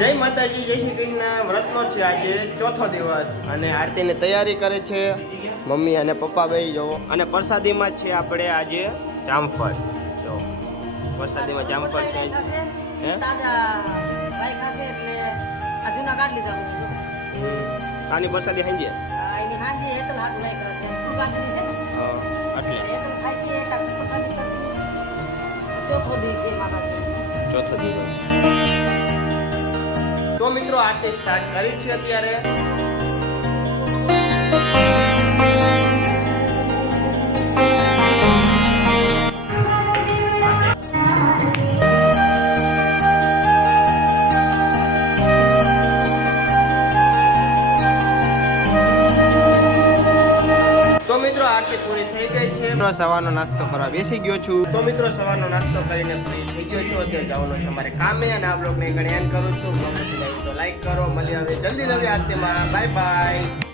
જય માતાજી, જય શ્રી કૃષ્ણ. વ્રતનો છે આજે ચોથો દિવસ અને આરતીની તૈયારી કરે છે મમ્મી અને પપ્પા બેય જોવો. અને પ્રસાદીમાં છે આપણે આજે જામફળ. જો પ્રસાદીમાં જામફળ છે. હે આની પ્રસાદી હાંજે ચોથો દિવસ. તો મિત્રો આરતી સ્ટાર્ટ કરી છે અત્યારે. તો મિત્રો આરતી પૂરી થઈ ગઈ છે. સવારનો નાસ્તો કરવા બેસી ગયો છું. તો મિત્રો સવારનો નાસ્તો કરીને ફ્રી થઈ ગયો છું. અત્યારે જવાનું છે અમારે કામે અને આ બ્લોગને ઘણી એન્ડ કરું છું. બ્લોગ પસંદ આવ્યું તો લાઈક કરો. મળીએ હવે જલ્દી નવી આરતીમાં. Bye bye.